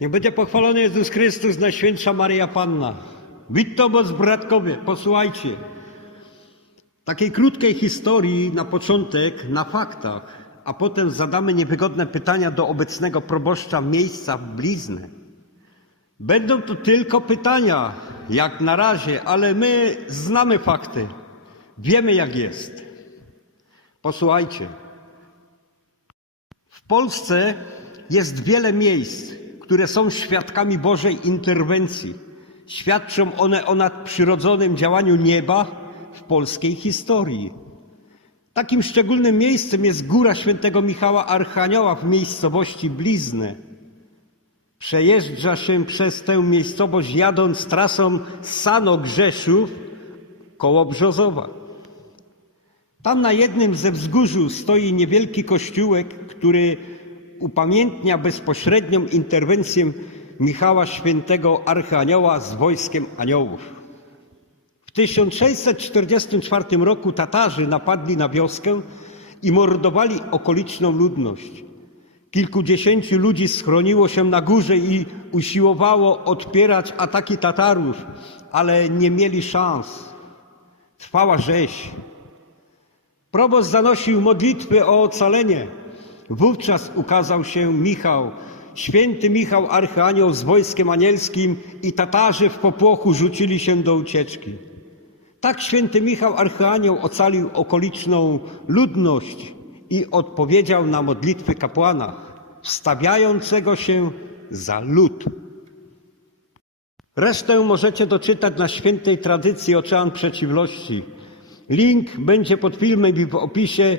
Niech będzie pochwalony Jezus Chrystus, Najświętsza Maryja Panna. Witomos, bratkowie, posłuchajcie. Takiej krótkiej historii na początek, na faktach, a potem zadamy niewygodne pytania do obecnego proboszcza miejsca w bliznę. Będą to tylko pytania, jak na razie, ale my znamy fakty. Wiemy, jak jest. Posłuchajcie. W Polsce jest wiele miejsc, które są świadkami Bożej interwencji. Świadczą one o nadprzyrodzonym działaniu nieba w polskiej historii. Takim szczególnym miejscem jest Góra Świętego Michała Archanioła w miejscowości Blizny. Przejeżdża się przez tę miejscowość jadąc trasą Sano-Grzeszów koło Brzozowa. Tam na jednym ze wzgórzu stoi niewielki kościółek, który upamiętnia bezpośrednią interwencję Michała Świętego Archanioła z wojskiem aniołów. W 1644 roku Tatarzy napadli na wioskę i mordowali okoliczną ludność. Kilkudziesięciu ludzi schroniło się na górze i usiłowało odpierać ataki Tatarów, ale nie mieli szans. Trwała rzeź. Proboszcz zanosił modlitwy o ocalenie. Wówczas ukazał się Michał, święty Michał Archanioł z wojskiem anielskim i Tatarzy w popłochu rzucili się do ucieczki. Tak święty Michał Archanioł ocalił okoliczną ludność i odpowiedział na modlitwy kapłana, wstawiającego się za lud. Resztę możecie doczytać na świętej tradycji Ocean Przeciwności. Link będzie pod filmem i w opisie,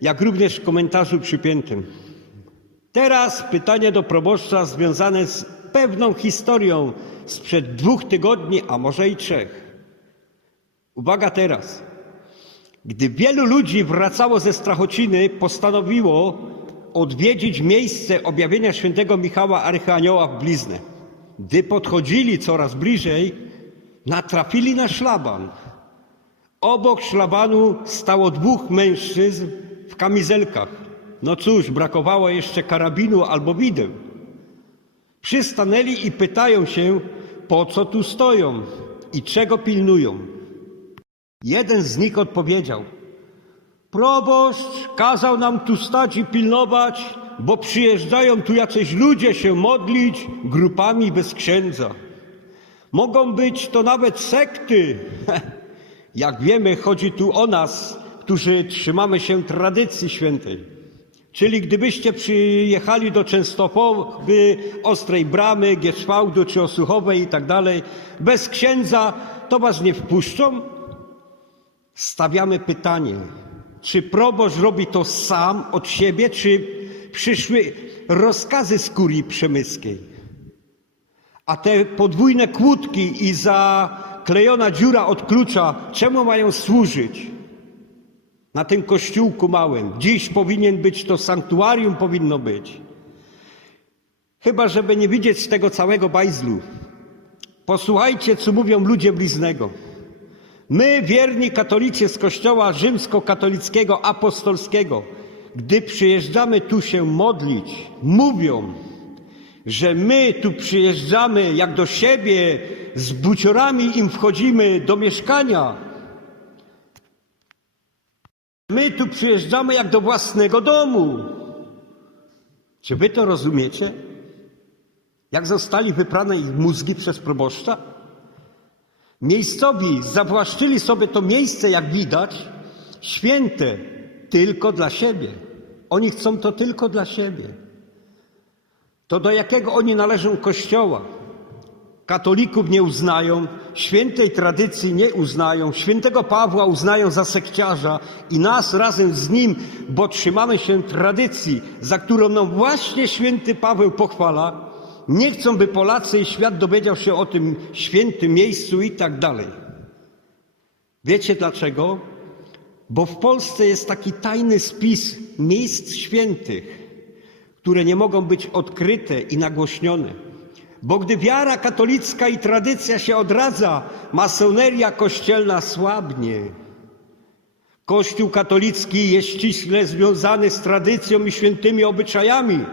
jak również w komentarzu przypiętym. Teraz pytanie do proboszcza związane z pewną historią sprzed dwóch tygodni, a może i trzech. Uwaga teraz. Gdy wielu ludzi wracało ze Strachociny, postanowiło odwiedzić miejsce objawienia świętego Michała Archanioła w Bliznę. Gdy podchodzili coraz bliżej, natrafili na szlaban. Obok szlabanu stało dwóch mężczyzn w kamizelkach. No cóż, brakowało jeszcze karabinu albo wideł. Przystanęli i pytają się, po co tu stoją i czego pilnują. Jeden z nich odpowiedział: Proboszcz kazał nam tu stać i pilnować, bo przyjeżdżają tu jacyś ludzie się modlić grupami bez księdza. Mogą być to nawet sekty. Jak wiemy, chodzi tu o nas, którzy trzymamy się tradycji świętej. Czyli gdybyście przyjechali do Częstochowy, Ostrej Bramy, Gietrzwałdu czy Osuchowej i tak dalej, bez księdza, to was nie wpuszczą? Stawiamy pytanie, czy proboszcz robi to sam od siebie, czy przyszły rozkazy z kurii przemyskiej? A te podwójne kłódki i zaklejona dziura od klucza, czemu mają służyć? Na tym kościółku małym. Dziś powinien być to sanktuarium, powinno być. Chyba, żeby nie widzieć tego całego bajzlu. Posłuchajcie, co mówią ludzie bliznego. My, wierni katolicy z Kościoła rzymskokatolickiego apostolskiego, gdy przyjeżdżamy tu się modlić, mówią, że my tu przyjeżdżamy jak do siebie, z buciorami im wchodzimy do mieszkania. My tu przyjeżdżamy jak do własnego domu. Czy wy to rozumiecie? Jak zostali wyprane ich mózgi przez proboszcza? Miejscowi zawłaszczyli sobie to miejsce, jak widać, święte tylko dla siebie. Oni chcą to tylko dla siebie. To do jakiego oni należą kościoła? Katolików nie uznają, świętej tradycji nie uznają, świętego Pawła uznają za sekciarza i nas razem z nim, bo trzymamy się tradycji, za którą nam właśnie święty Paweł pochwala. Nie chcą, by Polacy i świat dowiedział się o tym świętym miejscu i tak dalej. Wiecie dlaczego? Bo w Polsce jest taki tajny spis miejsc świętych, które nie mogą być odkryte i nagłośnione. Bo gdy wiara katolicka i tradycja się odradza, masoneria kościelna słabnie. Kościół katolicki jest ściśle związany z tradycją i świętymi obyczajami.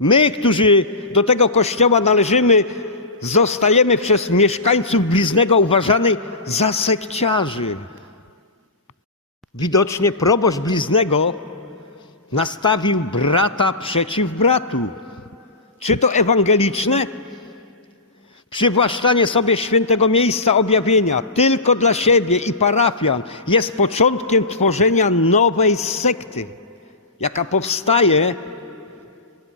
My, którzy do tego kościoła należymy, zostajemy przez mieszkańców bliznego uważani za sekciarzy. Widocznie proboszcz bliznego nastawił brata przeciw bratu. Czy to ewangeliczne? Przywłaszczanie sobie świętego miejsca objawienia tylko dla siebie i parafian jest początkiem tworzenia nowej sekty, jaka powstaje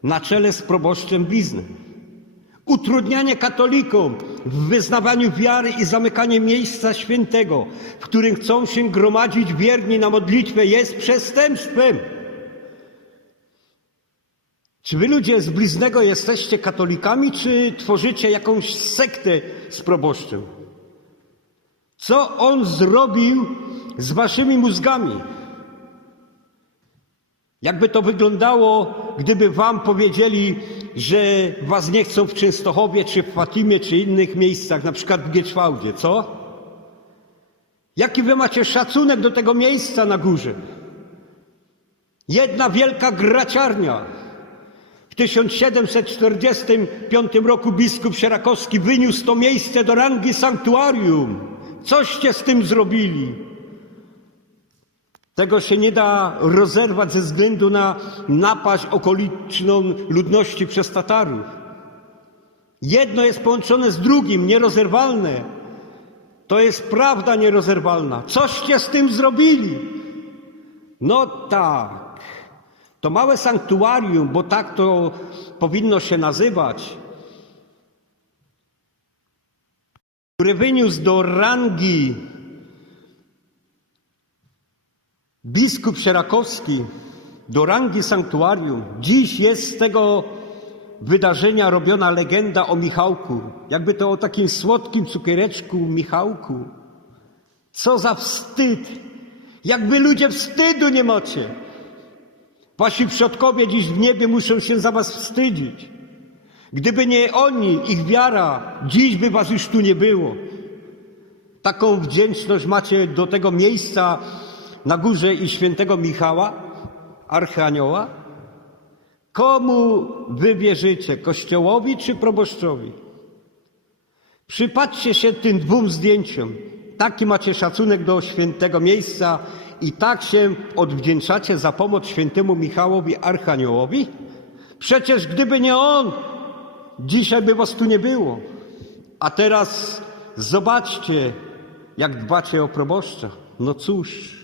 na czele z proboszczem blizny. Utrudnianie katolikom w wyznawaniu wiary i zamykanie miejsca świętego, w którym chcą się gromadzić wierni na modlitwę, jest przestępstwem. Czy wy ludzie z bliznego jesteście katolikami, czy tworzycie jakąś sektę z proboszczem? Co on zrobił z waszymi mózgami? Jakby to wyglądało, gdyby wam powiedzieli, że was nie chcą w Częstochowie, czy w Fatimie, czy innych miejscach, na przykład w Gieczwałdzie, co? Jaki wy macie szacunek do tego miejsca na górze? Jedna wielka graciarnia. W 1745 roku biskup Sierakowski wyniósł to miejsce do rangi sanktuarium. Coście z tym zrobili? Tego się nie da rozerwać ze względu na napaść okoliczną ludności przez Tatarów. Jedno jest połączone z drugim, nierozerwalne. To jest prawda nierozerwalna. Coście z tym zrobili? No tak. To małe sanktuarium, bo tak to powinno się nazywać, które wyniósł do rangi biskup Sierakowski, do rangi sanktuarium. Dziś jest z tego wydarzenia robiona legenda o Michałku. Jakby to o takim słodkim cukiereczku Michałku. Co za wstyd! Jakby ludzie wstydu nie macie. Wasi przodkowie dziś w niebie muszą się za was wstydzić. Gdyby nie oni, ich wiara, dziś by was już tu nie było. Taką wdzięczność macie do tego miejsca na górze i świętego Michała, archanioła. Komu wy wierzycie, kościołowi czy proboszczowi? Przypatrzcie się tym dwóm zdjęciom. Taki macie szacunek do świętego miejsca i tak się odwdzięczacie za pomoc świętemu Michałowi Archaniołowi? Przecież gdyby nie on, dzisiaj by was tu nie było. A teraz zobaczcie, jak dbacie o proboszcza. No cóż,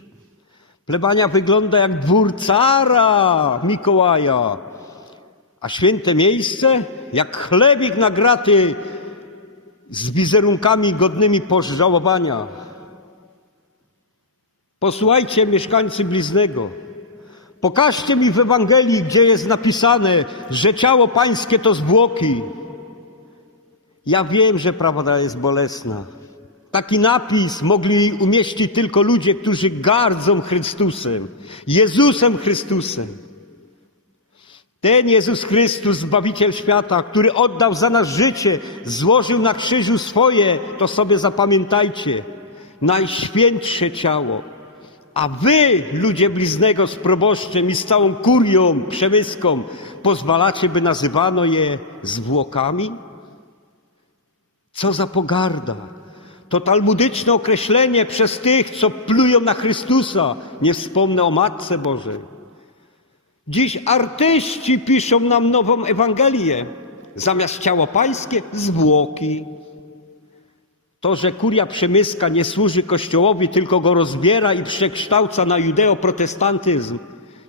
plebania wygląda jak dwór cara Mikołaja, a święte miejsce jak chlebik na graty z wizerunkami godnymi pożałowania. Posłuchajcie, mieszkańcy bliznego. Pokażcie mi w Ewangelii, gdzie jest napisane, że ciało pańskie to zwłoki. Ja wiem, że prawda jest bolesna. Taki napis mogli umieścić tylko ludzie, którzy gardzą Chrystusem, Jezusem Chrystusem. Ten Jezus Chrystus, Zbawiciel świata, który oddał za nas życie, złożył na krzyżu swoje, to sobie zapamiętajcie, najświętsze ciało. A wy, ludzie bliznego z proboszczem i z całą kurią przemyską, pozwalacie, by nazywano je zwłokami? Co za pogarda! To talmudyczne określenie przez tych, co plują na Chrystusa. Nie wspomnę o Matce Bożej. Dziś artyści piszą nam nową Ewangelię. Zamiast ciało pańskie, zwłoki. To, że kuria przemyska nie służy Kościołowi, tylko go rozbiera i przekształca na judeoprotestantyzm,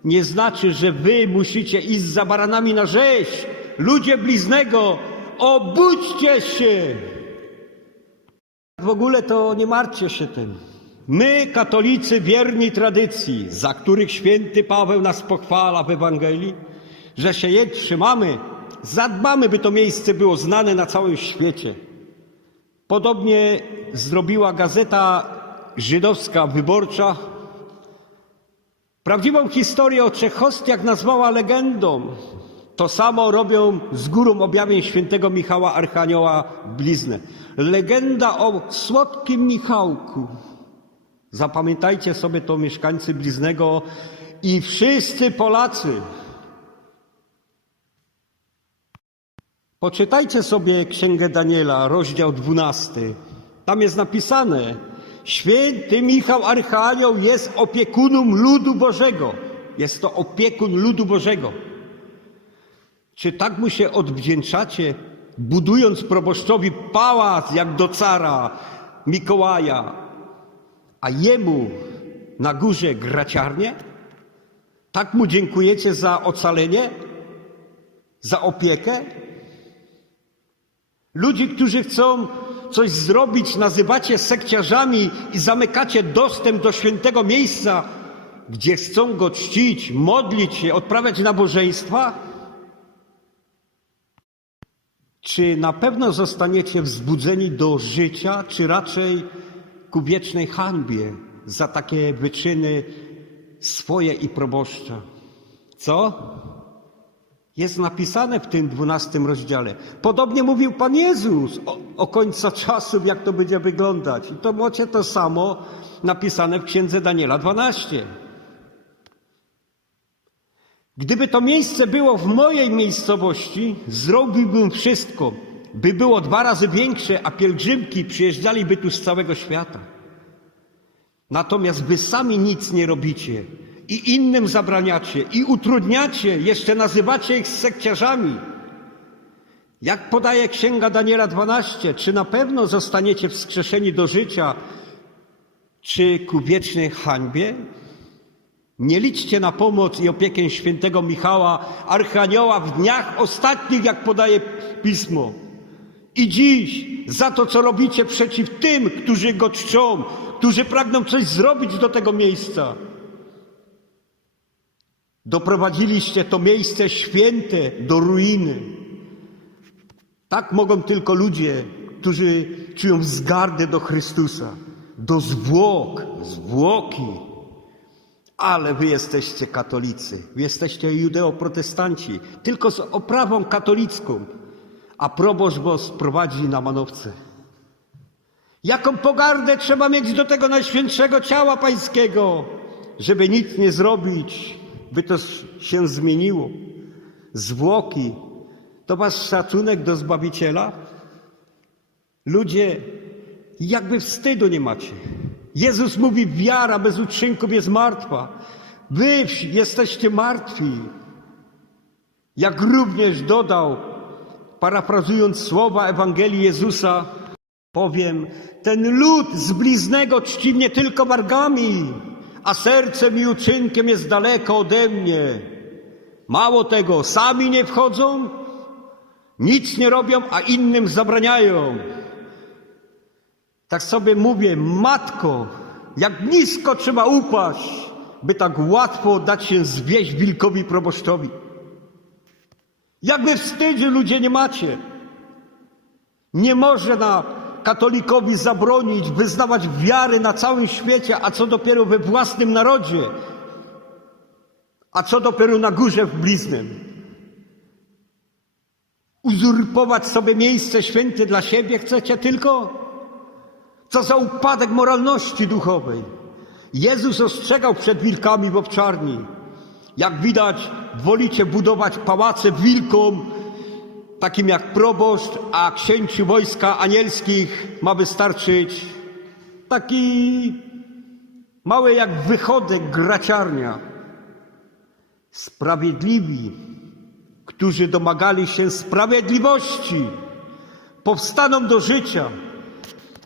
nie znaczy, że wy musicie iść za baranami na rzeź. Ludzie bliznego, obudźcie się! W ogóle to nie martwcie się tym. My, katolicy wierni tradycji, za których święty Paweł nas pochwala w Ewangelii, że się jej trzymamy, zadbamy, by to miejsce było znane na całym świecie. Podobnie zrobiła gazeta żydowska wyborcza. Prawdziwą historię o trzech hostiach nazwała legendą. To samo robią z górą objawień świętego Michała Archanioła bliznę. Legenda o słodkim Michałku. Zapamiętajcie sobie to mieszkańcy bliznego i wszyscy Polacy. Poczytajcie sobie Księgę Daniela, rozdział 12. Tam jest napisane: Święty Michał Archanioł jest opiekunem ludu Bożego. Jest to opiekun ludu Bożego. Czy tak mu się odwdzięczacie, budując proboszczowi pałac jak do cara Mikołaja, a jemu na górze graciarnię? Tak mu dziękujecie za ocalenie? Za opiekę? Ludzi, którzy chcą coś zrobić, nazywacie sekciarzami i zamykacie dostęp do świętego miejsca, gdzie chcą go czcić, modlić się, odprawiać nabożeństwa? Czy na pewno zostaniecie wzbudzeni do życia, czy raczej ku wiecznej hańbie za takie wyczyny swoje i proboszcza? Co? Jest napisane w tym dwunastym rozdziale. Podobnie mówił Pan Jezus o, o końcu czasów, jak to będzie wyglądać. I to macie to samo napisane w Księdze Daniela 12. Gdyby to miejsce było w mojej miejscowości, zrobiłbym wszystko, by było dwa razy większe, a pielgrzymki przyjeżdżaliby tu z całego świata. Natomiast wy sami nic nie robicie i innym zabraniacie i utrudniacie, jeszcze nazywacie ich sekciarzami. Jak podaje Księga Daniela 12, czy na pewno zostaniecie wskrzeszeni do życia, czy ku wiecznej hańbie? Nie liczcie na pomoc i opiekę świętego Michała, Archanioła w dniach ostatnich, jak podaje Pismo. I dziś za to, co robicie przeciw tym, którzy go czczą, którzy pragną coś zrobić do tego miejsca. Doprowadziliście to miejsce święte do ruiny. Tak mogą tylko ludzie, którzy czują wzgardę do Chrystusa, do zwłok, zwłoki. Ale wy jesteście katolicy, wy jesteście judeoprotestanci, tylko z oprawą katolicką, a proboszcz was prowadzi na manowce. Jaką pogardę trzeba mieć do tego najświętszego ciała pańskiego, żeby nic nie zrobić, by to się zmieniło. Zwłoki to wasz szacunek do Zbawiciela? Ludzie, jakby wstydu nie macie. Jezus mówi, wiara bez uczynków jest martwa. Wy jesteście martwi. Jak również dodał, parafrazując słowa Ewangelii Jezusa, powiem, ten lud z bliznego czci mnie tylko wargami, a sercem i uczynkiem jest daleko ode mnie. Mało tego, sami nie wchodzą, nic nie robią, a innym zabraniają. Tak sobie mówię, matko, jak nisko trzeba upaść, by tak łatwo dać się zwieść wilkowi proboszczowi. Jakby wstydzie ludzie nie macie. Nie można katolikowi zabronić wyznawać wiary na całym świecie, a co dopiero we własnym narodzie, a co dopiero na górze w bliznym. Uzurpować sobie miejsce święte dla siebie chcecie tylko? Co za upadek moralności duchowej. Jezus ostrzegał przed wilkami w owczarni. Jak widać, wolicie budować pałace wilkom, takim jak proboszcz, a księciu wojska anielskich ma wystarczyć taki mały jak wychodek graciarnia. Sprawiedliwi, którzy domagali się sprawiedliwości, powstaną do życia,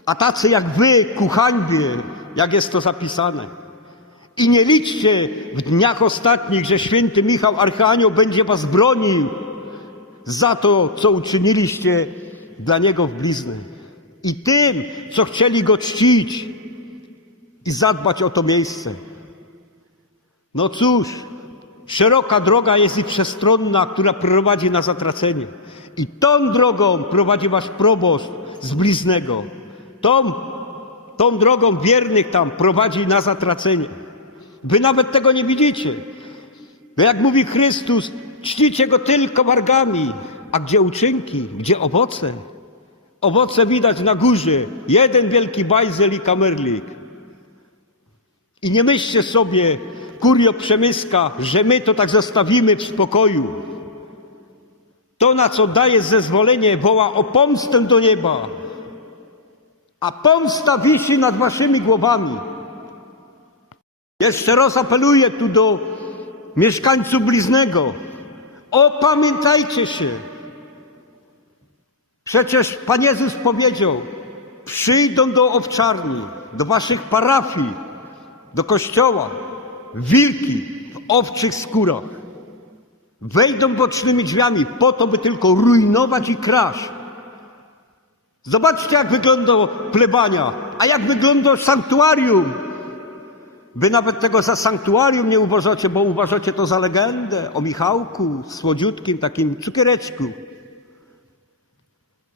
a tacy jak wy ku hańbie, jak jest to zapisane. I nie liczcie w dniach ostatnich, że święty Michał Archanioł będzie was bronił za to, co uczyniliście dla niego w blizny. I tym, co chcieli go czcić i zadbać o to miejsce. No cóż, szeroka droga jest i przestronna, która prowadzi na zatracenie. I tą drogą prowadzi wasz proboszcz z bliznego. Tą, tą drogą wiernych tam prowadzi na zatracenie. Wy nawet tego nie widzicie. Bo jak mówi Chrystus, czcicie go tylko wargami. A gdzie uczynki? Gdzie owoce? Owoce widać na górze. Jeden wielki bajzel i kamerlik. I nie myślcie sobie, kurio przemyska, że my to tak zostawimy w spokoju. To, na co daje zezwolenie, woła o pomstę do nieba, a pomsta wisi nad waszymi głowami. Jeszcze raz apeluję tu do mieszkańców Bliznego. Opamiętajcie się. Przecież Pan Jezus powiedział, przyjdą do owczarni, do waszych parafii, do kościoła, wilki w owczych skórach. Wejdą bocznymi drzwiami po to, by tylko rujnować i kraść. Zobaczcie, jak wygląda plebania, a jak wygląda sanktuarium. Wy nawet tego za sanktuarium nie uważacie, bo uważacie to za legendę o Michałku, słodziutkim takim cukiereczku.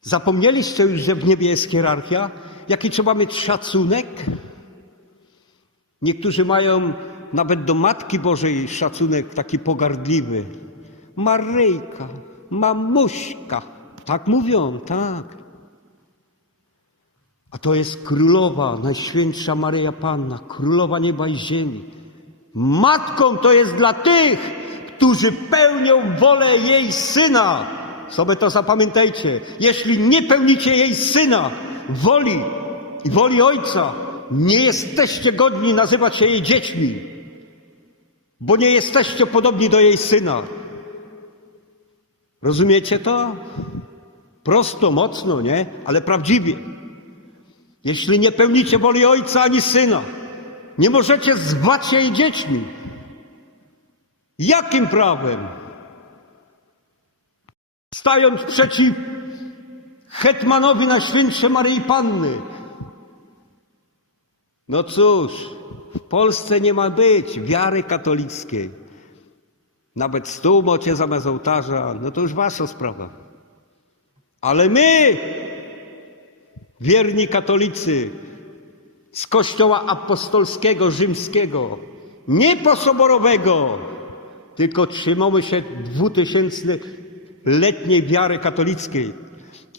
Zapomnieliście już, że w niebie jest hierarchia? Jaki trzeba mieć szacunek? Niektórzy mają nawet do Matki Bożej szacunek taki pogardliwy. Maryjka, mamuśka. Tak mówią, tak. A to jest królowa, najświętsza Maryja Panna, królowa nieba i ziemi. Matką to jest dla tych, którzy pełnią wolę jej syna. Sobie to zapamiętajcie. Jeśli nie pełnicie jej syna, woli i woli ojca, nie jesteście godni nazywać się jej dziećmi, bo nie jesteście podobni do jej syna. Rozumiecie to? Prosto, mocno, nie? Ale prawdziwie. Jeśli nie pełnicie woli ojca ani syna, nie możecie zwać się jej dziećmi. Jakim prawem? Stając przeciw hetmanowi Najświętszej Maryi Panny. No cóż, w Polsce nie ma być wiary katolickiej. Nawet stół macie zamiast ołtarza, no to już wasza sprawa. Ale my, wierni katolicy z Kościoła Apostolskiego Rzymskiego, nie posoborowego, tylko trzymamy się dwutysięcletniej wiary katolickiej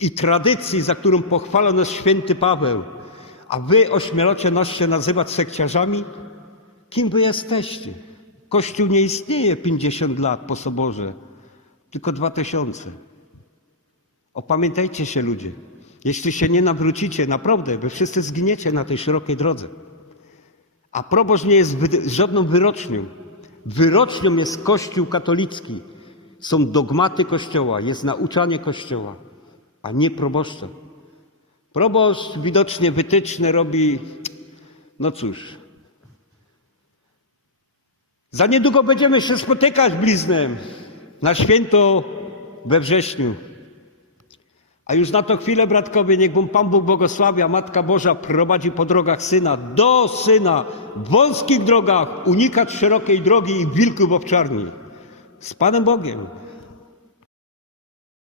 i tradycji, za którą pochwala nas święty Paweł. A wy ośmielacie nas się nazywać sekciarzami? Kim wy jesteście? Kościół nie istnieje 50 lat po soborze, tylko 2000. Opamiętajcie się ludzie. Jeśli się nie nawrócicie, naprawdę, wy wszyscy zginiecie na tej szerokiej drodze. A proboszcz nie jest żadną wyrocznią. Wyrocznią jest Kościół katolicki. Są dogmaty Kościoła, jest nauczanie Kościoła, a nie proboszcza. Proboszcz widocznie wytyczne robi, no cóż. Za niedługo będziemy się spotykać bliznem na święto we wrześniu. A już na to chwilę, bratkowie, niech Wam Pan Bóg błogosławia, Matka Boża prowadzi po drogach Syna, do Syna, w wąskich drogach, unikać szerokiej drogi i wilków owczarni. Z Panem Bogiem.